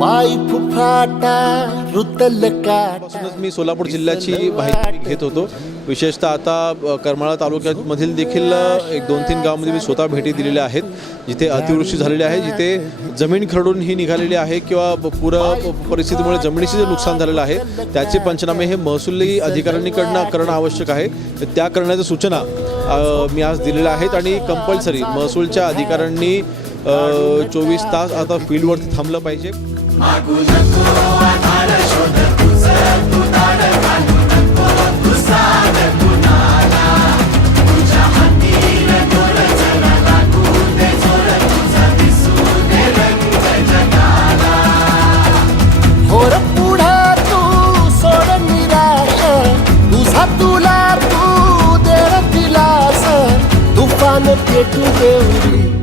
पाय फुफाटा रुतल काटा. पासूनच मी सोलापूर जिल्ह्याची माहिती घेत होतो. विशेषतः आता करमाळा तालुक्यामधील देखील एक दोन तीन गावामध्ये मी स्वतः भेटी दिलेल्या आहेत. जिथे अतिवृष्टी झालेली आहे जिथे जमीन खरडून ही निघालेली आहे किंवा पूर परिस्थितीमुळे जमिनीचे जे नुकसान झालेलं आहे त्याचे पंचनामे हे महसुली अधिकाऱ्यांनीकडनं करणं आवश्यक आहे. त्या करण्याच्या सूचना मी आज दिलेल्या आहेत आणि कंपल्सरी महसूलच्या अधिकाऱ्यांनी चोवीस तास आता फील्डवरती थांबलं पाहिजे. तुला तू देर दिलास तुफान पेटू देवरी